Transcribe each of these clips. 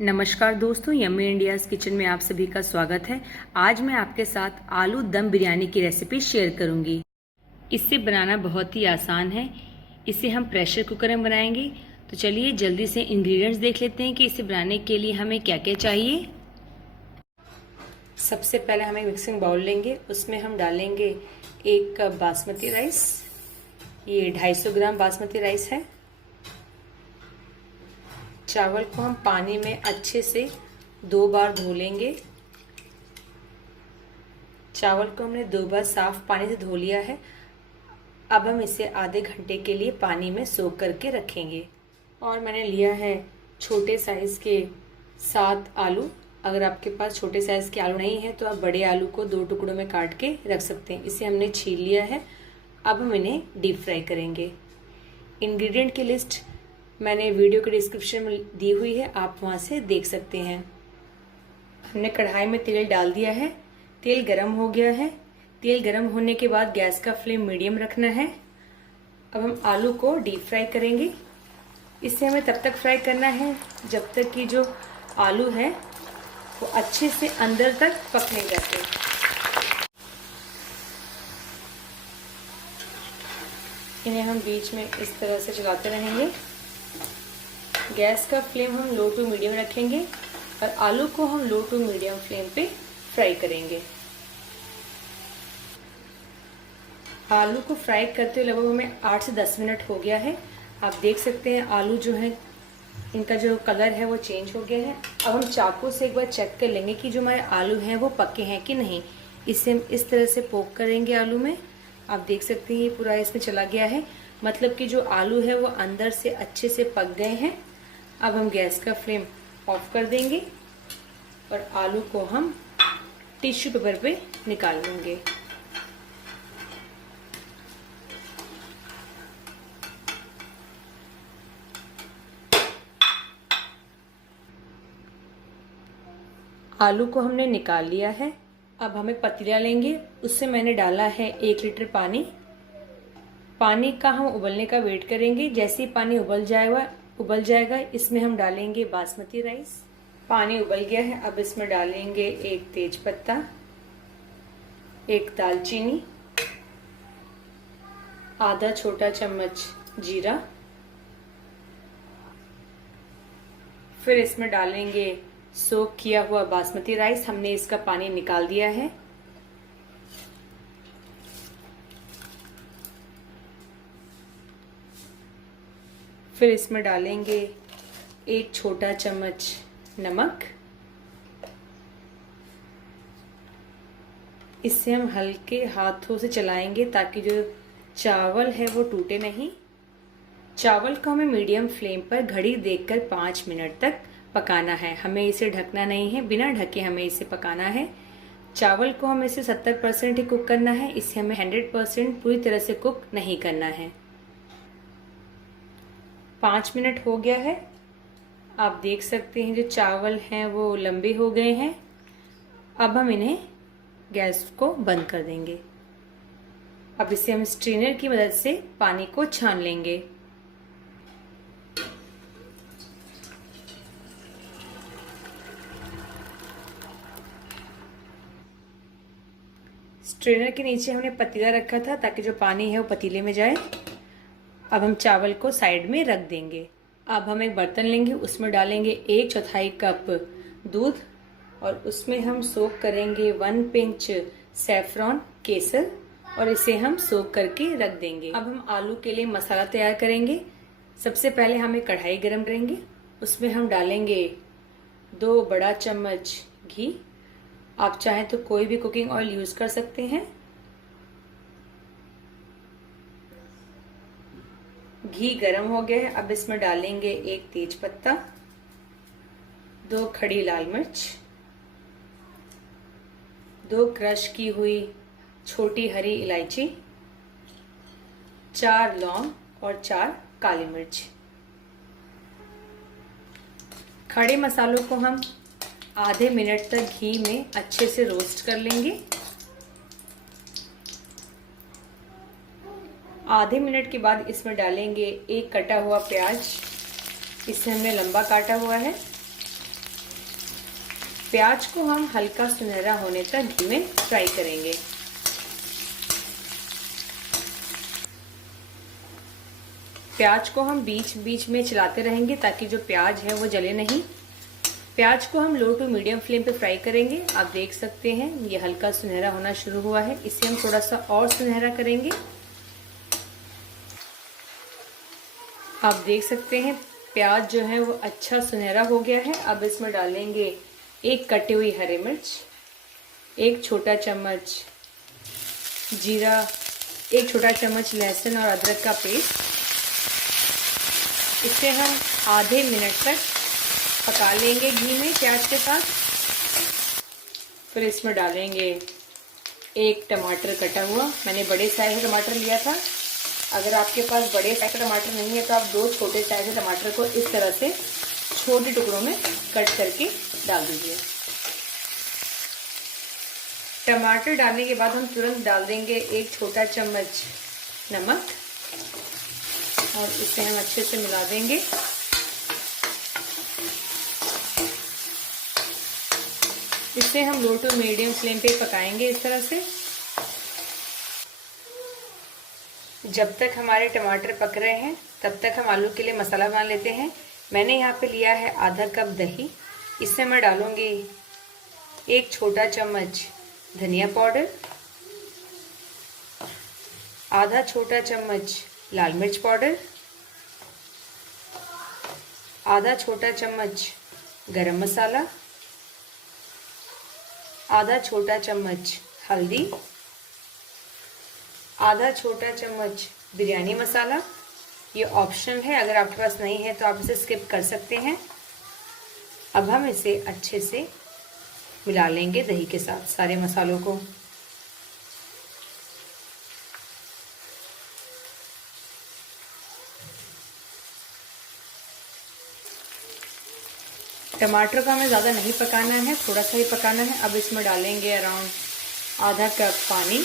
नमस्कार दोस्तों, yummy India's kitchen में आप सभी का स्वागत है। आज मैं आपके साथ आलू दम बिरयानी की रेसिपी शेयर करूंगी। इसे बनाना बहुत ही आसान है। इसे हम प्रेशर कुकर में बनाएंगे। तो चलिए जल्दी से इंग्रेडिएंट्स देख लेते हैं कि इसे बनाने के लिए हमें क्या क्या चाहिए। सबसे पहले हम एक मिक्सिंग बाउल लेंगे, उसमें हम डालेंगे 1 कप बासमती राइस। ये 250 ग्राम बासमती राइस है। चावल को हम पानी में अच्छे से 2 बार धो लेंगे। चावल को हमने 2 बार साफ पानी से धो लिया है। अब हम इसे आधे घंटे के लिए पानी में सोख करके रखेंगे। और मैंने लिया है छोटे साइज़ के 7 आलू। अगर आपके पास छोटे साइज़ के आलू नहीं है तो आप बड़े आलू को 2 टुकड़ों में काट के रख सकते हैं। इसे हमने छील लिया है। अब हम इन्हें डीप फ्राई करेंगे। इंग्रेडिएंट की लिस्ट मैंने वीडियो के डिस्क्रिप्शन में दी हुई है, आप वहाँ से देख सकते हैं। हमने कढ़ाई में तेल डाल दिया है। तेल गरम हो गया है। तेल गरम होने के बाद गैस का फ्लेम मीडियम रखना है। अब हम आलू को डीप फ्राई करेंगे। इसे हमें तब तक फ्राई करना है जब तक कि जो आलू है वो अच्छे से अंदर तक पक नहीं जाते। इन्हें हम बीच में इस तरह से चलाते रहेंगे। गैस का फ्लेम हम लो टू मीडियम रखेंगे और आलू को हम लो टू मीडियम फ्लेम पे फ्राई करेंगे। आलू को फ्राई करते हुए लगभग हमें 8 से 10 मिनट हो गया है। आप देख सकते हैं आलू जो है इनका जो कलर है वो चेंज हो गया है। अब हम चाकू से एक बार चेक कर लेंगे कि जो हमारे आलू हैं वो पके हैं कि नहीं। इसे हम इस तरह से पोक करेंगे आलू में। आप देख सकते हैं ये पूरा इसमें चला गया है, मतलब कि जो आलू है वो अंदर से अच्छे से पक गए हैं। अब हम गैस का फ्लेम ऑफ कर देंगे और आलू को हम टिश्यू पेपर पे निकाल लेंगे। आलू को हमने निकाल लिया है। अब हम एक पतीला लेंगे, उससे मैंने डाला है 1 लीटर पानी। पानी का हम उबलने का वेट करेंगे। जैसे ही पानी उबल जाएगा इसमें हम डालेंगे बासमती राइस। पानी उबल गया है। अब इसमें डालेंगे 1 तेज पत्ता, 1 दालचीनी, आधा छोटा चम्मच जीरा। फिर इसमें डालेंगे सोक किया हुआ बासमती राइस। हमने इसका पानी निकाल दिया है। फिर इसमें डालेंगे 1 छोटा चम्मच नमक। इससे हम हल्के हाथों से चलाएंगे ताकि जो चावल है वो टूटे नहीं। चावल को हमें मीडियम फ्लेम पर घड़ी देखकर 5 मिनट तक पकाना है। हमें इसे ढकना नहीं है, बिना ढके हमें इसे पकाना है। चावल को हमें इसे 70% ही कुक करना है। इसे हमें 100% पूरी तरह से कुक नहीं करना है। 5 मिनट हो गया है। आप देख सकते हैं जो चावल हैं वो लंबे हो गए हैं। अब हम इन्हें गैस को बंद कर देंगे। अब इसे हम स्ट्रेनर की मदद से पानी को छान लेंगे। स्ट्रेनर के नीचे हमने पतीला रखा था ताकि जो पानी है वो पतीले में जाए। अब हम चावल को साइड में रख देंगे। अब हम एक बर्तन लेंगे, उसमें डालेंगे 1/4 कप दूध और उसमें हम सोक करेंगे 1 पिंच सैफरॉन केसर और इसे हम सोक करके रख देंगे। अब हम आलू के लिए मसाला तैयार करेंगे। सबसे पहले हम एक कढ़ाई गरम करेंगे, उसमें हम डालेंगे 2 बड़ा चम्मच घी। आप चाहें तो कोई भी कुकिंग ऑयल यूज कर सकते हैं। घी गरम हो गया है। अब इसमें डालेंगे 1 तेज पत्ता, 2 खड़ी लाल मिर्च, 2 क्रश की हुई छोटी हरी इलायची, 4 लौंग और 4 काली मिर्च। खड़े मसालों को हम आधे मिनट तक घी में अच्छे से रोस्ट कर लेंगे। आधे मिनट के बाद इसमें डालेंगे 1 कटा हुआ प्याज। इसे हमने लंबा काटा हुआ है। प्याज को हम हल्का सुनहरा होने तक घी में फ्राई करेंगे। प्याज को हम बीच बीच में चलाते रहेंगे ताकि जो प्याज है वो जले नहीं। प्याज को हम लो टू मीडियम फ्लेम पे फ्राई करेंगे। आप देख सकते हैं ये हल्का सुनहरा होना शुरू हुआ है। इसे हम थोड़ा सा और सुनहरा करेंगे। आप देख सकते हैं प्याज जो है वो अच्छा सुनहरा हो गया है। अब इसमें डालेंगे एक कटी हुई हरी मिर्च, एक छोटा चम्मच जीरा, एक छोटा चम्मच लहसुन और अदरक का पेस्ट। इसे हम आधे मिनट तक पका लेंगे घी में प्याज के साथ। फिर इसमें डालेंगे एक टमाटर कटा हुआ। मैंने बड़े साइज का टमाटर लिया था। अगर आपके पास बड़े साइज का टमाटर नहीं है तो आप 2 छोटे साइज के टमाटर को इस तरह से छोटे टुकड़ों में कट करके डाल दीजिए। टमाटर डालने के बाद हम तुरंत डाल देंगे एक छोटा चम्मच नमक और इसे हम अच्छे से मिला देंगे। इसे हम लो टू मीडियम फ्लेम पे पकाएंगे इस तरह से जब तक हमारे टमाटर पक रहे हैं। तब तक हम आलू के लिए मसाला बना लेते हैं। मैंने यहाँ पे लिया है आधा कप दही। इससे मैं डालूंगी एक छोटा चम्मच धनिया पाउडर, आधा छोटा चम्मच लाल मिर्च पाउडर, आधा छोटा चम्मच गरम मसाला, आधा छोटा चम्मच हल्दी, आधा छोटा चम्मच बिरयानी मसाला। ये ऑप्शनल है, अगर आपके पास नहीं है तो आप इसे स्किप कर सकते हैं। अब हम इसे अच्छे से मिला लेंगे दही के साथ सारे मसालों को। टमाटर को हमें ज़्यादा नहीं पकाना है, थोड़ा सा ही पकाना है। अब इसमें डालेंगे अराउंड आधा कप पानी।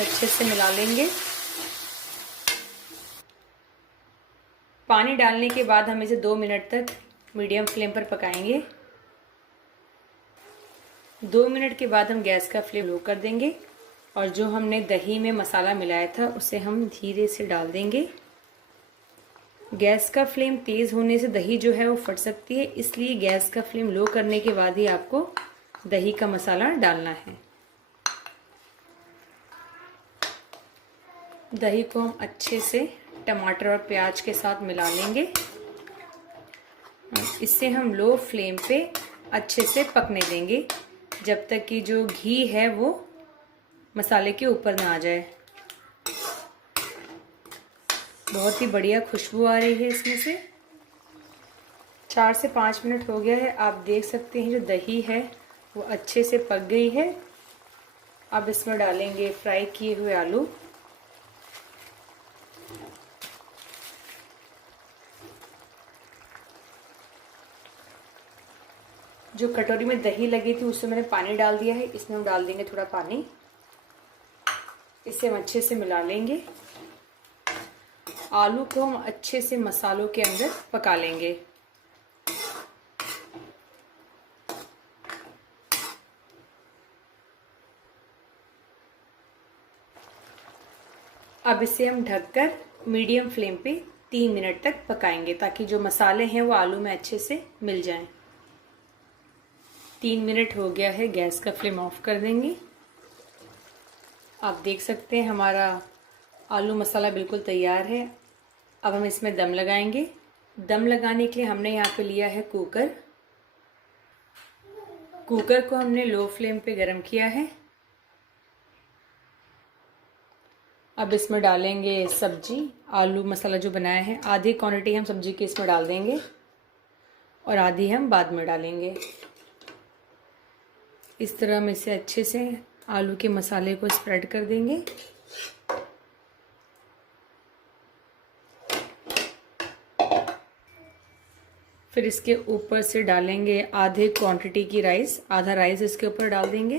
अच्छे से मिला लेंगे। पानी डालने के बाद हम इसे 2 मिनट तक मीडियम फ्लेम पर पकाएंगे। 2 मिनट के बाद हम गैस का फ्लेम लो कर देंगे और जो हमने दही में मसाला मिलाया था उसे हम धीरे से डाल देंगे। गैस का फ्लेम तेज़ होने से दही जो है वो फट सकती है, इसलिए गैस का फ्लेम लो करने के बाद ही आपको दही का मसाला डालना है। दही को हम अच्छे से टमाटर और प्याज के साथ मिला लेंगे। इससे हम लो फ्लेम पे अच्छे से पकने देंगे जब तक कि जो घी है वो मसाले के ऊपर ना आ जाए। बहुत ही बढ़िया खुशबू आ रही है इसमें से। 4 से 5 मिनट हो गया है। आप देख सकते हैं जो दही है वो अच्छे से पक गई है। अब इसमें डालेंगे फ्राई किए हुए आलू। जो कटोरी में दही लगी थी उससे मैंने पानी डाल दिया है। इसमें हम डाल देंगे थोड़ा पानी। इसे हम अच्छे से मिला लेंगे। आलू को हम अच्छे से मसालों के अंदर पका लेंगे। अब इसे हम ढककर मीडियम फ्लेम पे 3 मिनट तक पकाएंगे ताकि जो मसाले हैं वो आलू में अच्छे से मिल जाएं। 3 मिनट हो गया है, गैस का फ्लेम ऑफ कर देंगे। आप देख सकते हैं हमारा आलू मसाला बिल्कुल तैयार है। अब हम इसमें दम लगाएंगे। दम लगाने के लिए हमने यहाँ पे लिया है कुकर। कुकर को हमने लो फ्लेम पे गरम किया है। अब इसमें डालेंगे सब्जी, आलू मसाला जो बनाया है। आधी क्वांटिटी हम सब्जी की इसमें डाल देंगे और आधी हम बाद में डालेंगे। इस तरह हम इसे अच्छे से आलू के मसाले को स्प्रेड कर देंगे। फिर इसके ऊपर से डालेंगे आधे क्वांटिटी की राइस। आधा राइस इसके ऊपर डाल देंगे।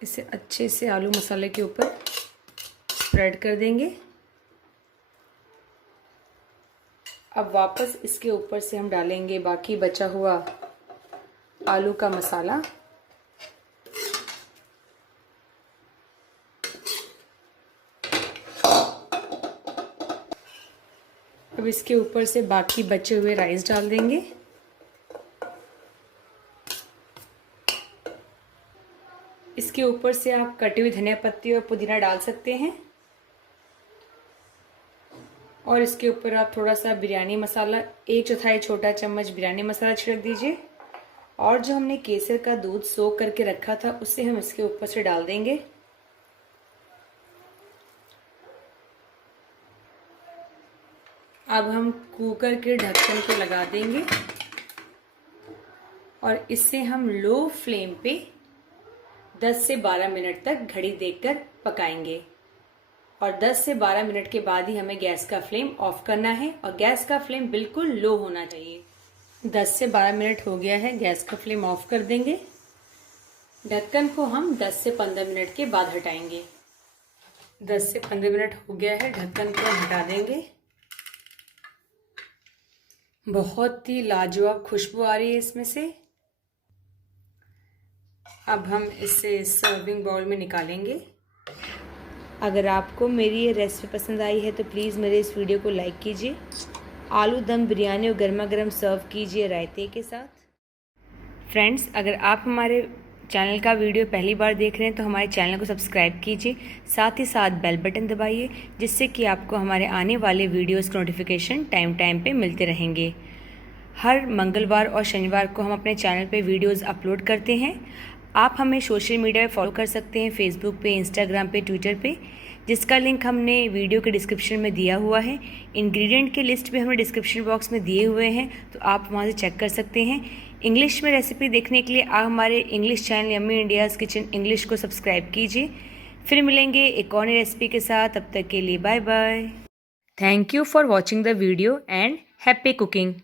इसे अच्छे से आलू मसाले के ऊपर स्प्रेड कर देंगे। अब वापस इसके ऊपर से हम डालेंगे बाकी बचा हुआ आलू का मसाला। अब इसके ऊपर से बाकी बचे हुए राइस डाल देंगे। इसके ऊपर से आप कटी हुई धनिया पत्ती और पुदीना डाल सकते हैं और इसके ऊपर आप थोड़ा सा बिरयानी मसाला, 1/4 छोटा चम्मच बिरयानी मसाला छिड़क दीजिए और जो हमने केसर का दूध सोख करके रखा था उसे हम इसके ऊपर से डाल देंगे। अब हम कुकर के ढक्कन को लगा देंगे और इसे हम लो फ्लेम पे 10 से 12 मिनट तक घड़ी देखकर पकाएंगे और 10 से 12 मिनट के बाद ही हमें गैस का फ्लेम ऑफ करना है और गैस का फ्लेम बिल्कुल लो होना चाहिए। 10 से 12 मिनट हो गया है, गैस का फ्लेम ऑफ कर देंगे। ढक्कन को हम 10 से 15 मिनट के बाद हटाएंगे। 10 से 15 मिनट हो गया है, ढक्कन को हटा देंगे। बहुत ही लाजवाब खुशबू आ रही है इसमें से। अब हम इसे सर्विंग बाउल में निकालेंगे। अगर आपको मेरी ये रेसिपी पसंद आई है तो प्लीज़ मेरे इस वीडियो को लाइक कीजिए। आलू दम बिरयानी और गर्मा गर्म सर्व कीजिए रायते के साथ। फ्रेंड्स, अगर आप हमारे चैनल का वीडियो पहली बार देख रहे हैं तो हमारे चैनल को सब्सक्राइब कीजिए, साथ ही साथ बेल बटन दबाइए जिससे कि आपको हमारे आने वाले वीडियोस के नोटिफिकेशन टाइम पे मिलते रहेंगे। हर मंगलवार और शनिवार को हम अपने चैनल पे वीडियोस अपलोड करते हैं। आप हमें सोशल मीडिया पे फॉलो कर सकते हैं, फेसबुक पे, इंस्टाग्राम पे, ट्विटर पे, जिसका लिंक हमने वीडियो के डिस्क्रिप्शन में दिया हुआ है। इंग्रेडिएंट की लिस्ट भी हमने डिस्क्रिप्शन बॉक्स में दिए हुए हैं, तो आप वहाँ से चेक कर सकते हैं। इंग्लिश में रेसिपी देखने के लिए आप हमारे English channel yummy India's kitchen English को सब्सक्राइब कीजिए। फिर मिलेंगे एक और नई रेसिपी के साथ, तब तक के लिए bye bye. Thank you for watching the video and happy cooking.